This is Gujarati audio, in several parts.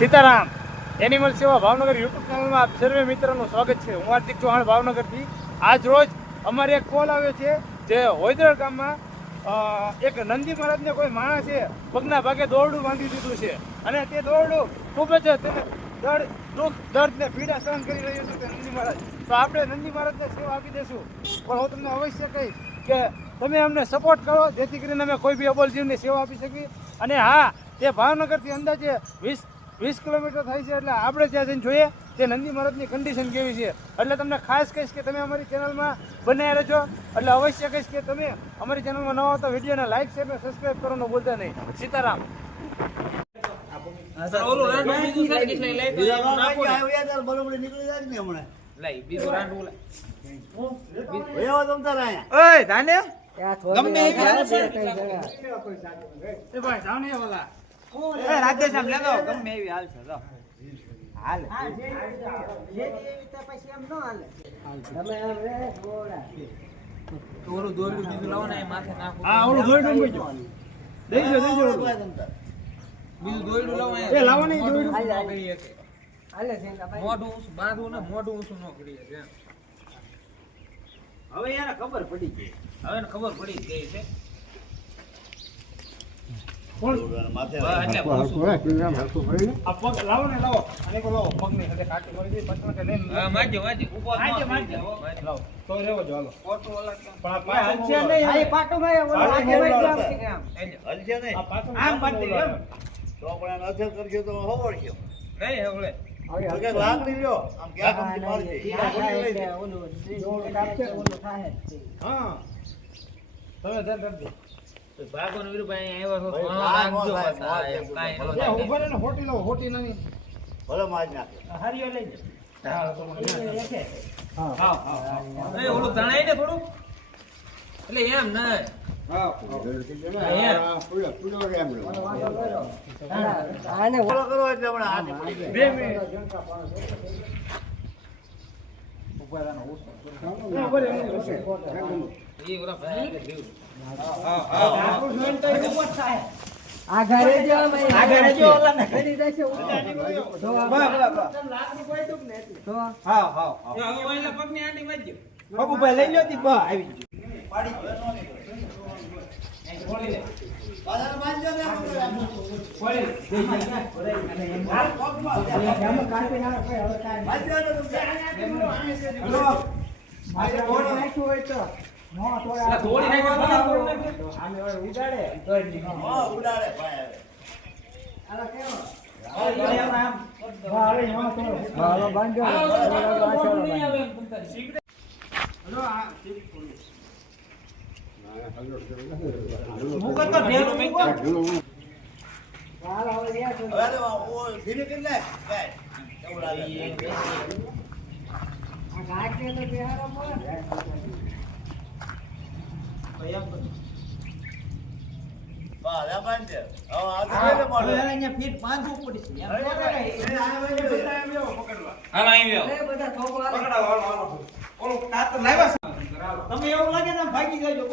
સીતારામ એનિમલ સેવા ભાવનગર યુટ્યુબ ચેનલમાં આપ સર્વે મિત્રોનું સ્વાગત છે. હું હાર્દિક ચૌહાણ ભાવનગરથી. આજ રોજ અમારે એક કોલ આવ્યો છે જે હોયદર ગામમાં એક નંદી મહારાજને કોઈ માણસે પગના ભાગે દોરડું બાંધી દીધું છે અને તે દોરડું ખૂબ જ તેને દુઃખ દર્દ ને પીડા સહન કરી રહ્યું છે તે નંદી મહારાજ. તો આપણે નંદી મહારાજને સેવા આપી દઈશું, પણ હું તમને અવશ્ય કહીશ કે તમે અમને સપોર્ટ કરો જેથી કરીને અમે કોઈ બી અબોલ જીવની સેવા આપી શકીએ. અને હા, તે ભાવનગરથી અંદાજે 20 કિલોમીટર થાય છે, એટલે આપણે ત્યાં જઈને જોઈએ તે નંદી મહારાજની કન્ડિશન કેવી છે. એટલે તમને ખાસ કહીશ કે તમે અમારી ચેનલમાં બનાવી રહેજો. એટલે અવશ્ય કહીશ કે તમે અમારી ચેનલમાં નવા આવતા વિડીયોને લાઈક શેર અને સબસ્ક્રાઈબ કરવાનું ભૂલતા નહીં. સીતારામ. હવે એને ખબર પડી ગઈ, ખબર પડી ગઈ છે. ભાગોનો વીરભાઈ આવ્યો ઓલું તણાય ને થોડું, એટલે એમ નહીં તમે એવું લાગે ને ભાગી જાય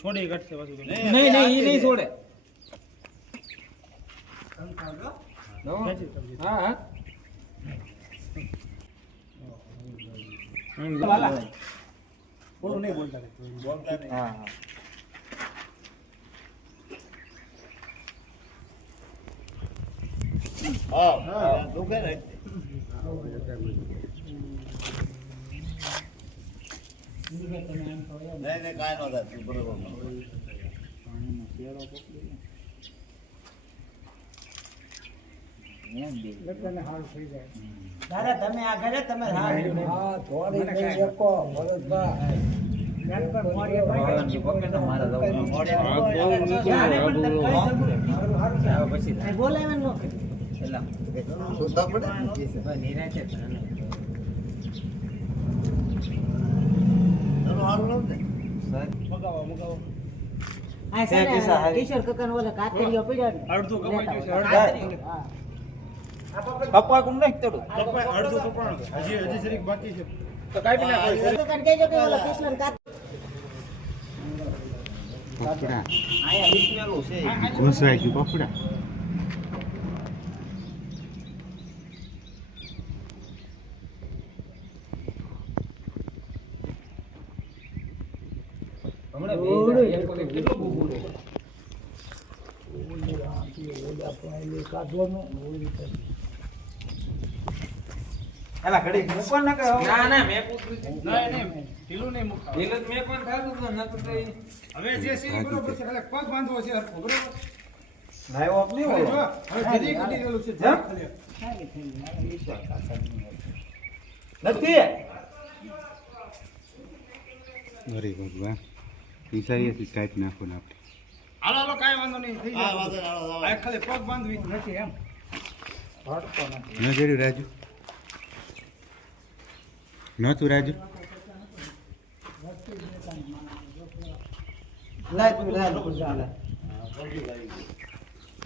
છોડી ઘટશે નહીં છોડે. બોલું નહીં બોલતા દાદા તમે આ ઘરે તમે બોલાવે આ છે ને કિશોર કાકાનો ઓલો કાતરીઓ પડ્યો ને અડધું કપાઈ ગયું છે કાતરીઓ, હા. કપા કું નાખ થોડું કપાઈ અડધું કપાણું છે. હજી જરીક બાકી છે તો કાપી નાખો કાકાને કહેજો કે ઓલો કિશોર કાત પપડા આયા વિસમેલું છે ઘૂસવાઈ ગયું પપડા હમણાં બે એક વખત કેટલું બુબુડે એલા ઘડી મૂકો ન કે ના ના મેં પૂછ્યું નહીં ઢીલું નહીં મૂકતા ઢીલું મેં પણ થાતું તો ન તો હવે જે છે એ બરોબર છે ખાલી પગ બાંધવો છે હરખો, બરોબર લાવ્યો આપ નહીં ખાલી જો હોય હવે જરીક ઉડી ગયેલું છે જરીક ખાલી. નથી અરે ભગવાન વિચારીએ કાઢી નાખો ને આપણે હાલો હાલો કાંઈ વાંધો નહીં થઈ જાય આ ખાલી પગ બાંધવી નથી એમ ન કર્યું રાજુ નહોતું રાજુ લાય તું લાય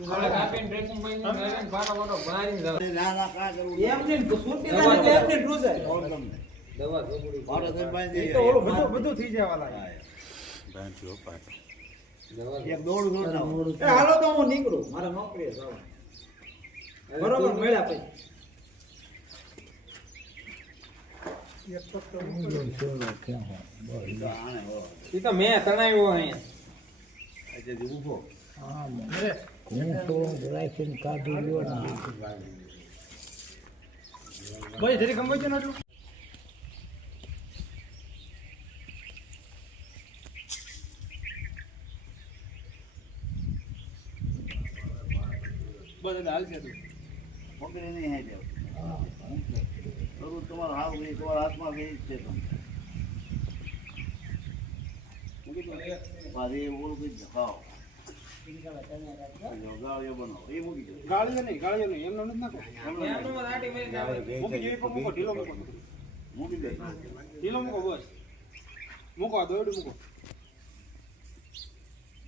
ચાલે કાપીને ડ્રેસિંગ બાંધીને ડાયરેક્ટ ભારો ભારો બનાવીને જવાનું. એમ નહીં તો સુટી ના એટલે એમ નહીં રૂઝ દવા એ તો ઓલું બધું થઈ જાય વાલા. બાંધ્યો પાછો એ હાલો તો હું નીકળું મારે નોકરીએ જવાનું બરોબર મળ્યા પછી ઈ તો મેં તણાવ્યો અહીંયા ભાઈ જરીક અંબાઈ જાય ને આટલું. બસ એટલે હાલશે તું. ગાળીઓ નહીં એમનો નથી નાખો. મૂકી જેવી પણ મૂકો, ઢીલો મૂકો. ઢીલો મૂકો બસ. મૂકો આ દોરડું મૂકો.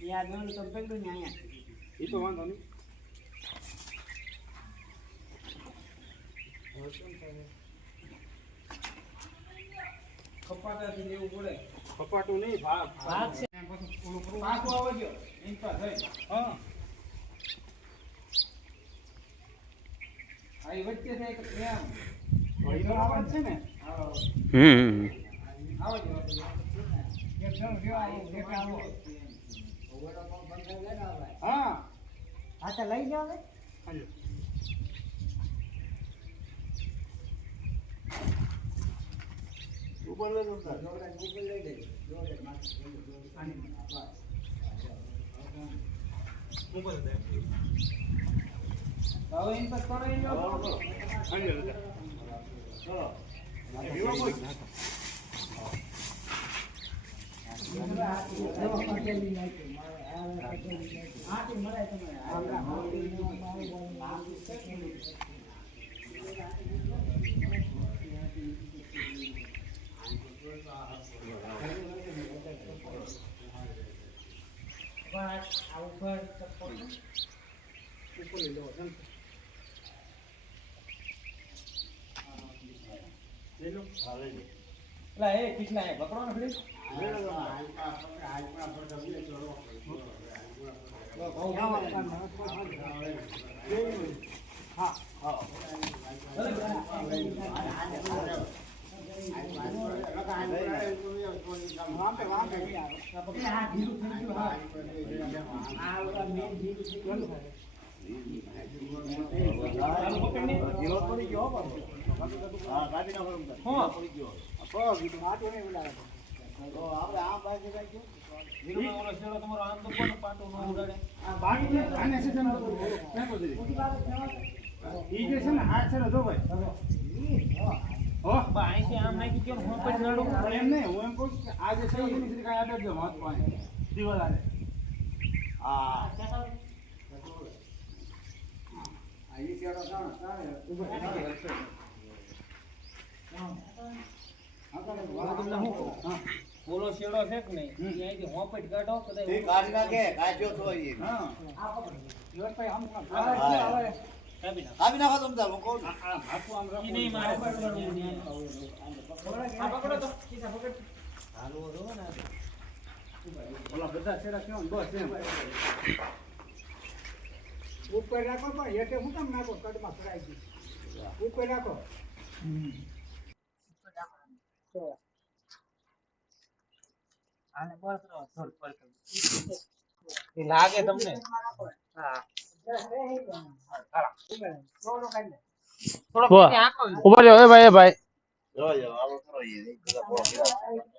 યાર દોણ તો પડ્યું ને અહીંયા એ તો વાંધો નહીં. કપાટાથી લેવું પડે કપાટું નહીં ભાગ છે. ઓલું કરવું. પાછું આવે છે. ઇન્ચા થઈ. હા આ ઈ વચ્ચે છે એક એમ એનો અવાજ છે ને હમ આવો જ હા હા તો લઈ જાવ ને હાલો. હવે ઈન પર કરાઈ લો હાલો. વિવો બોલ. લા એ કિસના એ પકડો ને ફરી ઈ જે છે ને હાથ છે ને જો ભાઈ હો બા અહીંથી આમ નાખી ગયો ને હું પછી નડું એમ નહીં હું એમ કહું છું કે આ જે છે એની સુધી કાંઈ આડે જ મત પાણી દિવાલાને બોલો શેડો છે કે નહીં ત્યાંથી હોપટ કાઢો કદાચ તે કાઢી નાખે કાઢ્યો તો એ હા કાપી નાખો. કાપી નાખો તમ તાર હું કહું છું. ઈ નહીં મારે પકડવાનું. આ પકડો તો ખિસ્સા પકડ. ઓલા બધા છેડા કેવા ને બસ એમ ઉપર રાખો પણ હેઠે હું કેમ નાખો કડમાં ફરાઈ ગયું ઉપર રાખો આને બસ રહો, થોડું પડતું. ઈ લાગે તમને હા થોડો કાઢ ઉભા રહ્યો એ ભાઈ જો આવો કરો એ બધા